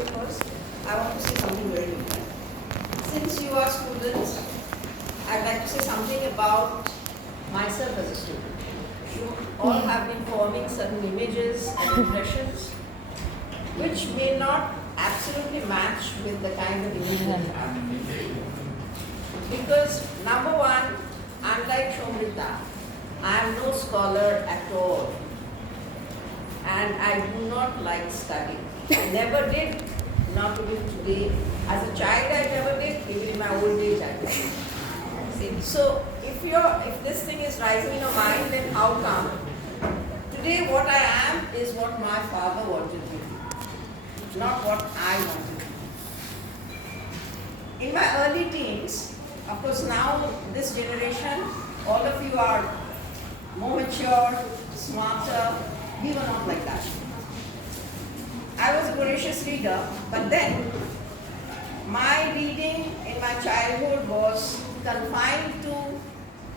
say first, I want to say something very different. Since you are students, I'd like to say something about myself as a student. You all have been forming certain images and impressions which may not absolutely match with the kind of image that you have. Because number one, unlike Shomrita, I am no scholar at all. And I do not like studying. I never did, not even today. As a child I never did, even in my old age I did. See, so if this thing is rising in your mind, then how come? Today what I am is what my father wanted me to be, not what I wanted to be. In my early teens, of course now this generation, all of you are more mature, smarter. We were not like that. I was a voracious reader, but then my reading in my childhood was confined to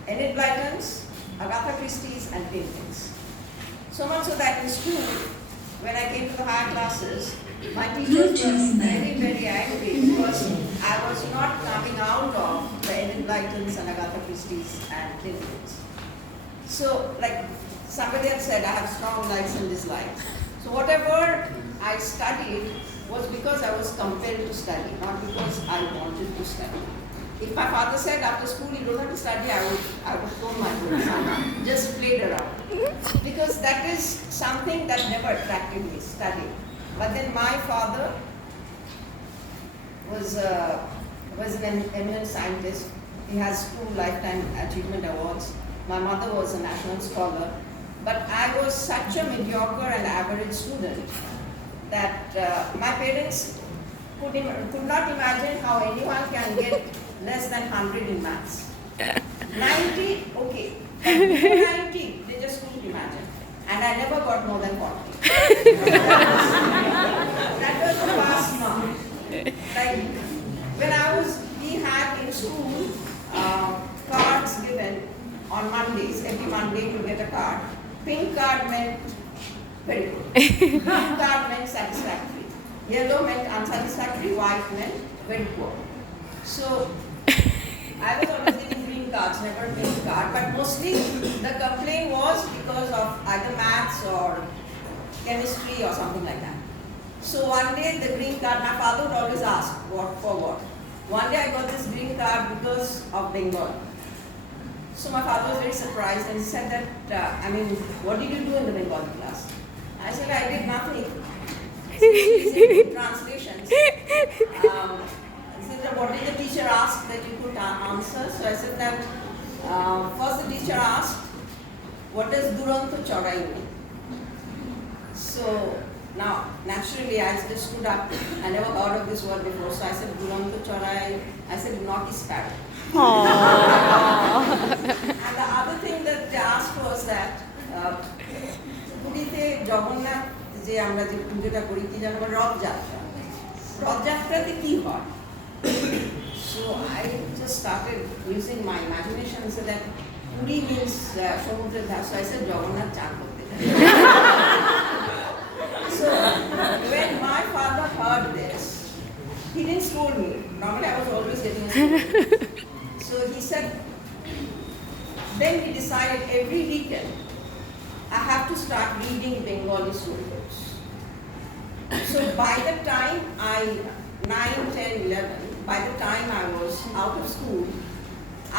Enid Blyton's, Agatha Christie's and paintings. So much so that in school, when I came to the higher classes, my teachers were very, very angry because I was not coming out of the Enid Blyton's and Agatha Christie's and paintings. So, like somebody had said, I have strong likes and dislikes. So whatever I studied was because I was compelled to study, not because I wanted to study. If my father said after school you don't have to study, I would throw my books and just played around. Because that is something that never attracted me, studying. But then my father was an eminent scientist. He has 2 lifetime achievement awards. My mother was a national scholar. But I was such a mediocre and average student that my parents could not imagine how anyone can get less than 100 in maths. 90, okay. But before 90, they just couldn't imagine. And I never got more than 40. That was the pass mark. Like, when we had in school cards given on Mondays. Every Monday you get a card. Pink card meant very good. Blue card meant satisfactory. Yellow meant unsatisfactory. White meant very poor. So I was always getting green cards, never pink card. But mostly the complaint was because of either maths or chemistry or something like that. So one day the green card, my father would always ask, what for what? One day I got this green card because of Bengal. So my father was very surprised and said that, what did you do in the Bengali class? I said, I did nothing. He said, translations. He said, what did the teacher ask that you could answer? So I said that, first the teacher asked, what does Duranto Chorai mean? So now, naturally, I just stood up. I never heard of this word before. So I said, Duranto Chorai. I said, naughty sparrow. And the other thing that they asked was that, পুরীতে জগন্নাথ যে আমরা যে পুজোটা করি কি জানো রথযাত্রা রথযাত্রাতে কি হয় so I just started using my imagination and said that Puri means সমুদ্রের ধার so I said জগন্নাথ চান করতে so when my father heard this he didn't scold me normally I was always getting a scold so he said then he decided every weekend I have to start reading Bengali storybooks. So by the time 9, 10, 11, by the time I was out of school,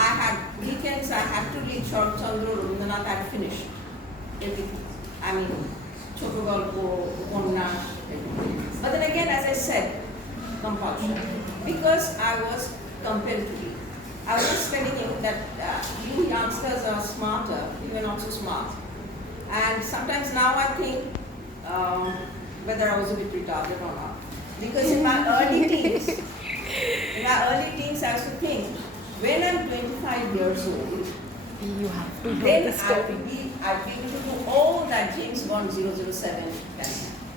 I had weekends I had to read Sharat Chandra, Rabindranath, I had finished everything. I mean, Choto Golpo, Upanyas, everything. But then again, as I said, compulsion. Because I was compelled to read. I was just telling him that you youngsters are smarter, you are not so smart. And sometimes now I think whether I was a bit retarded or not. Because in my early teens, I used to think, when I'm 25 years old, you have to then I'd be able to do all that James Bond 007 can.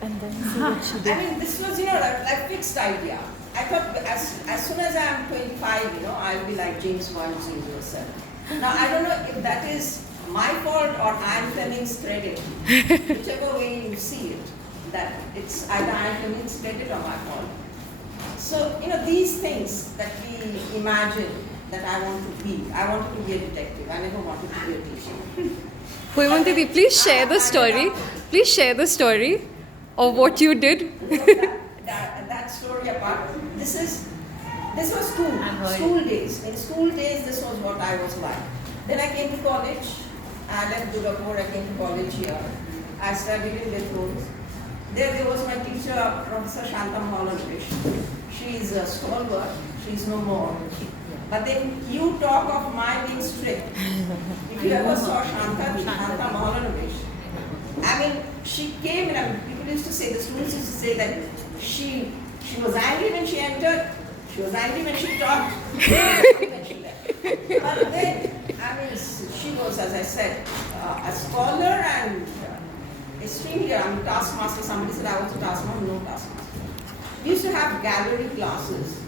And then see what she did. I mean, this was, a fixed idea. I thought as soon as I'm 25, I'll be like James Bond 007. Now, I don't know if that is my fault or I'm Fleming's credit. Whichever way you see it, that it's either I'm Fleming's credit or my fault. So, these things that we imagine that I want to be. I wanted to be a detective. I never wanted to be a teacher. Haimanti, please share the story. Please share the story of what you did. That story apart, this was school days. In school days, this was what I was like. Then I came to college. I left Durgapur. I came to college here. I studied in Bethel. There was my teacher, Professor Shanta Maharaja. She is a stalwart. She is no more. But then you talk of my being strict. If you ever saw Shanta Maharaja, I mean, she came and people used to say, the students used to say that she was angry when she entered, she was angry when she taught, she was angry when she left. But then, I mean, she was, as I said, a scholar and extremely, taskmaster. Somebody said I was a taskmaster, no taskmaster. We used to have gallery classes.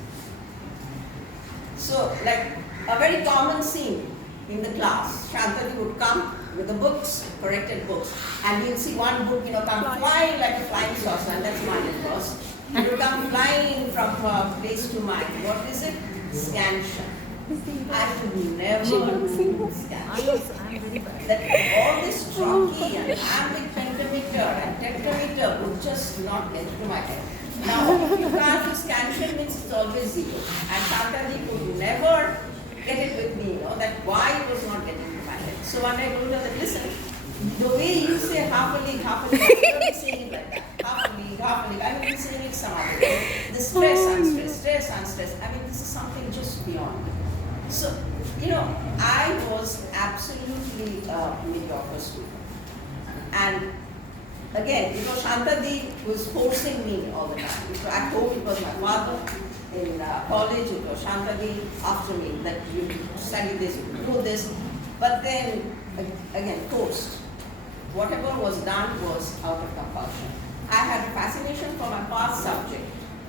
So, like a very common scene in the class, Shantati would come with the books, corrected books, and you'll see one book, come flying like a flying saucer, and that's mine, of course. It would come flying from place to mine. What is it? Scansion. I could never do scansion. That all this chalky and iambic pentameter and tetrameter would just not get to my head. Now, if you can't do scansion, means it's always zero. And Shantati could never get it with me, that why it was not getting to my head. So one day I told her that, listen, the way you say half a league, I will be saying it like that. Half a league, I will be saying it some other way. The stress, unstress. I mean, this is something just beyond. So, I was absolutely a mediocre student. And again, Shantadi was forcing me all the time. At home, it was my father. In college, it was Shantadi after me, that you study this, you do this. But then, again, forced. Whatever was done was out of compulsion. I had a fascination for my past subject,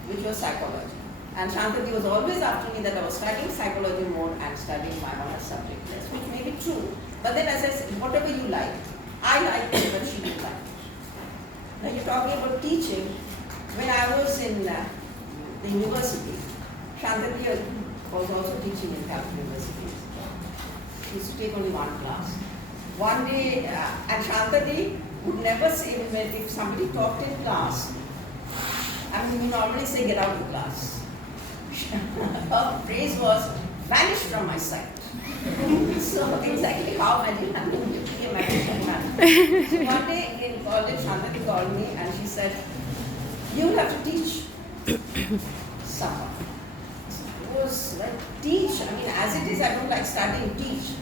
which was psychology. And Shantadi was always after me that I was studying psychology more and studying my honors subject less, which may be true. But then, as I said, whatever you like, I liked it, but she didn't like it. Now, you're talking about teaching. When I was in the university, Shantati was also teaching in Calcutta University. She used to take only one class. One day, and Shantati would never say, if somebody talked in class, we normally say, get out of class. Her phrase was, vanish from my sight. So exactly how I did not imagine. So one day in college, Shantati called me and she said, you have to teach someone. It was like, teach. As it is, I don't like studying, teach.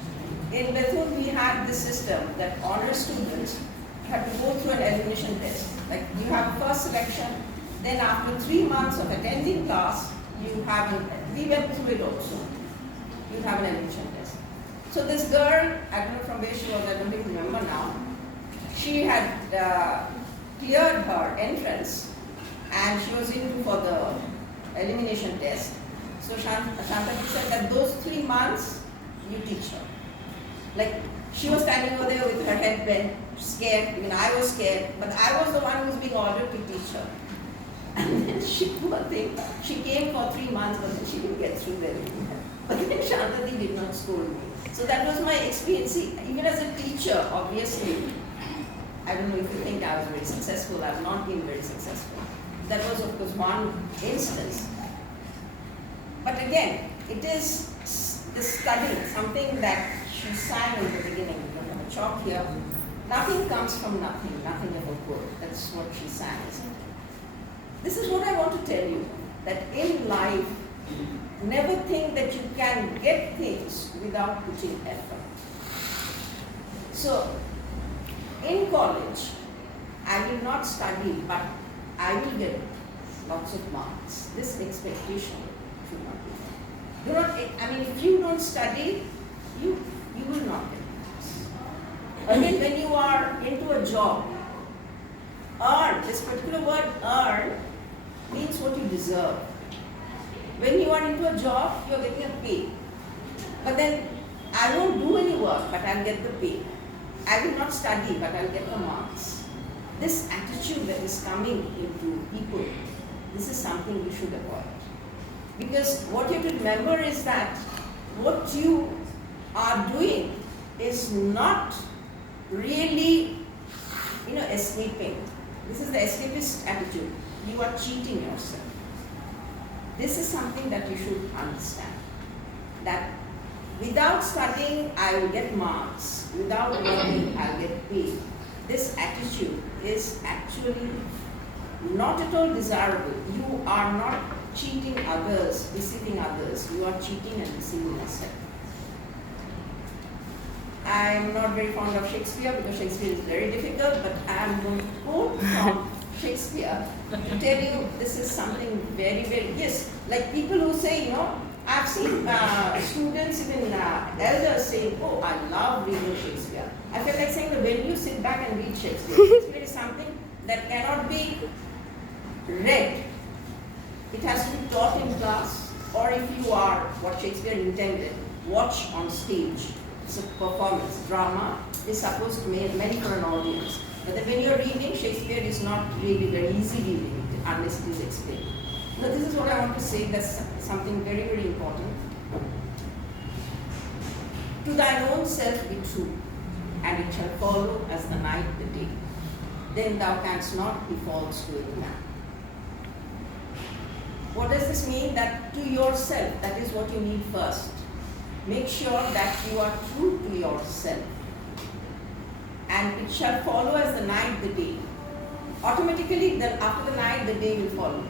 In Bethel, we had this system that honor students had to go through an elimination test. Like, you have a first selection, then after 3 months of attending class, we went through it also. You have an elimination test. So this girl, I don't know from where she was, I don't even remember now, she had cleared her entrance and she was in for the elimination test. So Shantati said that those 3 months, you teach her. Like, she was standing over there with her head bent, scared. I was scared, but I was the one who was being ordered to teach her. And then poor thing, she came for 3 months, but then she didn't get through there. But then Shantati did not scold me. So that was my experience. See, even as a teacher, obviously, I don't know if you think I was very successful. I've not been very successful. That was, of course, one instance. But again, it is the study, something that she sang in the beginning. You have a chalk here. Nothing comes from nothing, nothing ever could. That's what she sang, isn't it? This is what I want to tell you, that in life, never think that you can get things without putting effort. So, in college, I will not study, but I will get lots of marks. This expectation should not be there. Do not, if you don't study, you will not get marks. Again, when you are into a job, earn, this particular word earn means what you deserve. When you are into a job, you are getting a pay. But then, I won't do any work, but I'll get the pay. I will not study, but I'll get the marks. This attitude that is coming into people, this is something you should avoid. Because what you have to remember is that what you are doing is not really, escaping. This is the escapist attitude. You are cheating yourself. This is something that you should understand. That without studying, I will get marks. Without learning, I'll get paid. This attitude is actually not at all desirable. You are not cheating others, deceiving others. You are cheating and deceiving yourself. I am not very fond of Shakespeare because Shakespeare is very difficult, but I am going to quote from Shakespeare to tell you this is something very, very, yes, like people who say, I've seen students, even elders saying, oh, I love reading Shakespeare. I feel like saying that when you sit back and read Shakespeare, Shakespeare is something that cannot be read. It has to be taught in class, or if you are what Shakespeare intended, watch on stage. It's a performance. Drama is supposed to be meant for an audience. But then when you're reading, Shakespeare is not really very easy reading unless it is explained. Now this is what I want to say, that's something very, very important. To thine own self be true, and it shall follow as the night the day. Then thou canst not be false to any man. What does this mean? That to yourself, that is what you need first. Make sure that you are true to yourself. And it shall follow as the night the day. Automatically, then after the night, the day will follow.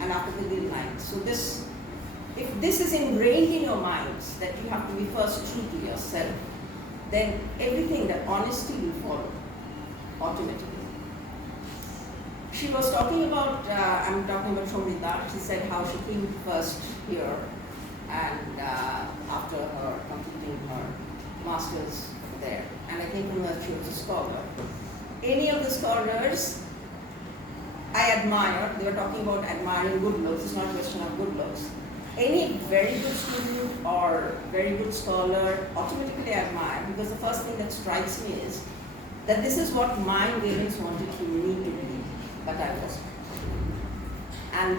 And after the day, the night. So if this is ingrained in your minds, that you have to be first true to yourself, then everything, that honesty will follow automatically. She was talking about, I'm talking about Shomrita, she said how she came first here and after her completing her master's there. And I think from that she was a scholar. Any of the scholars I admire, they were talking about admiring good looks, it's not a question of good looks. Any very good student or very good scholar, automatically I admire, because the first thing that strikes me is that this is what my parents wanted me to be, but I wasn't. And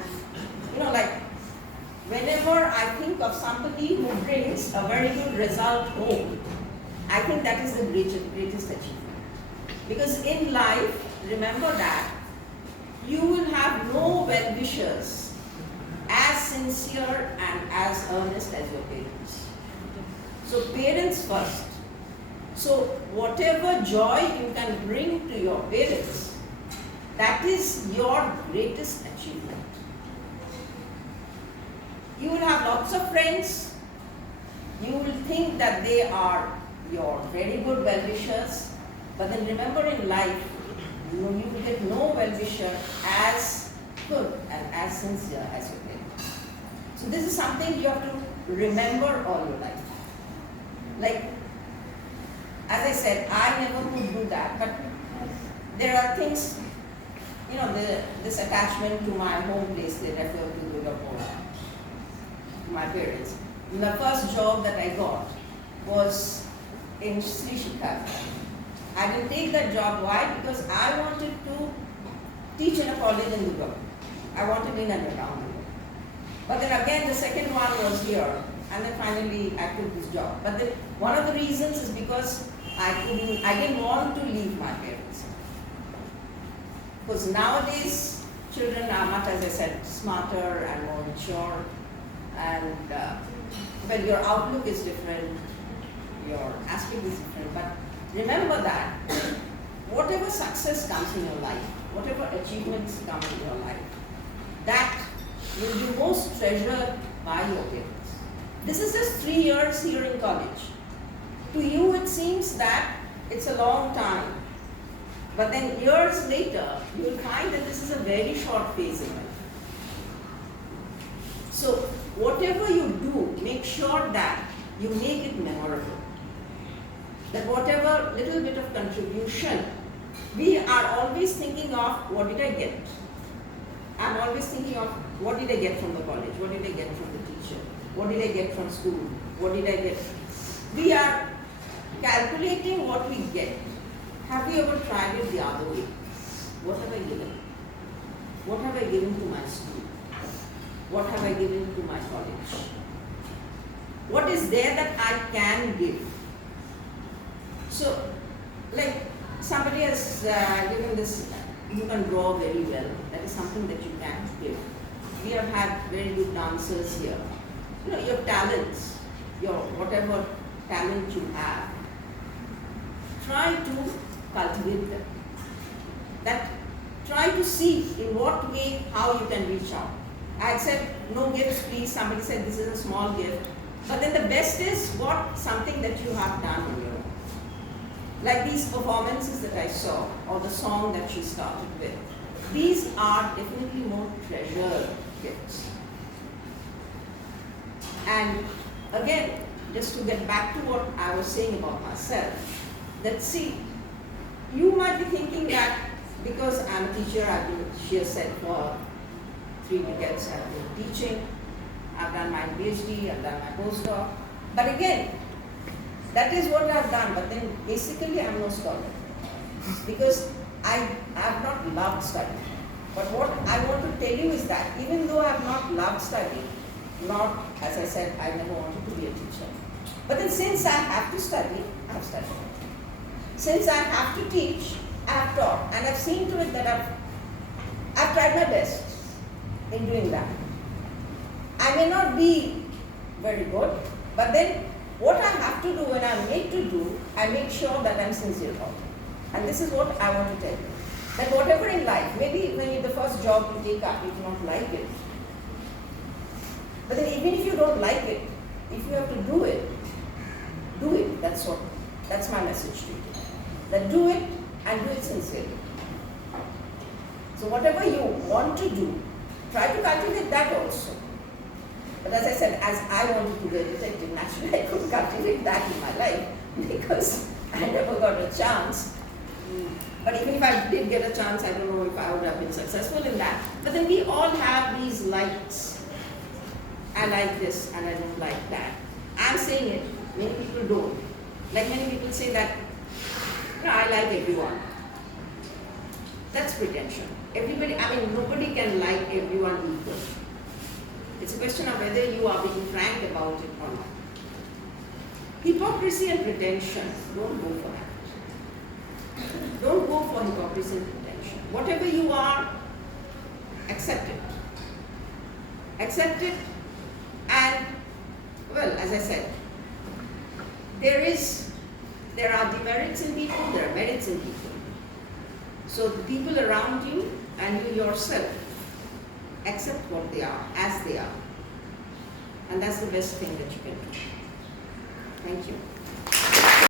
whenever I think of somebody who brings a very good result home, I think that is the greatest achievement. Because in life, remember that you will have no well-wishers as sincere and as earnest as your parents. So parents first. So whatever joy you can bring to your parents, that is your greatest achievement. You will have lots of friends. You will think that they are your very good well-wishers. But then remember, in life, you will get no well-wisher as good and as sincere as your parents. So this is something you have to remember all your life. Like, as I said, I never could do that. But there are things, this attachment to my home place, they refer to my parents. The first job that I got was in Sri Shikha. I didn't take that job. Why? Because I wanted to teach in a college in Dubai. I wanted in and around Dubai. But then again, the second one was here. And then finally, I took this job. But then one of the reasons is because I didn't want to leave my parents. Because nowadays, children are much, as I said, smarter and more mature. And well, your outlook is different, your aspect is different. But remember that whatever success comes in your life, whatever achievements come in your life, that will be most treasured by your parents. This is just 3 years here in college. To you, it seems that it's a long time. But then years later, you will find that this is a very short phase in life. So whatever you do, make sure that you make it memorable. That whatever little bit of contribution, we are always thinking of what did I get? I'm always thinking of what did I get from the college? What did I get from the teacher? What did I get from school? What did I get? We are calculating what we get. Have you ever tried it the other way? What have I given? What have I given to my school? what have I given to my college? What is there that I can give? So, like somebody has given this, you can draw very well. That is something that you can give. We have had very good dancers here. You know, your talents, your whatever talent you have, try to cultivate them. That try to see in what way, how you can reach out. I had said, no gifts please. Somebody said this is a small gift. But then the best is what? Something that you have done on your own. Like these performances that I saw, or the song that she started with. These are definitely more treasured gifts. And again, just to get back to what I was saying about myself, that see, you might be thinking that because I'm a teacher, she has said for 3 decades I've been teaching, I've done my PhD, I've done my postdoc. But again, that is what I've done, but then basically I'm no scholar. Because I have not loved studying. But what I want to tell you is that even though I have not loved studying, not, as I said, I never wanted to be a teacher. But then since I have to study, I have studied. Since I have to teach, I have taught. And I've seen to it that I've tried my best in doing that. I may not be very good, but then what I have to do when I'm made to do, I make sure that I'm sincere about it. And this is what I want to tell you. That whatever in life, maybe when the first job you take up, you do not like it. But then even if you don't like it, if you have to do it, do it. That's my message to you. That do it and do it sincerely. So whatever you want to do, try to cultivate that also. But as I said, as I wanted to be a detective, naturally I couldn't cultivate that in my life because I never got a chance. But even if I did get a chance, I don't know if I would have been successful in that. But then we all have these likes. I like this and I don't like that. I'm saying it, many people don't. Like many people say that, I like everyone. That's pretension. Everybody, nobody can like everyone equally. It's a question of whether you are being frank about it or not. Hypocrisy and pretension, don't go for that. Don't go for hypocrisy and pretension. Whatever you are, accept it. Accept it, and, well, as I said, there are demerits in people, there are merits in people. So the people around you and you yourself, accept what they are, as they are. And that's the best thing that you can do. Thank you.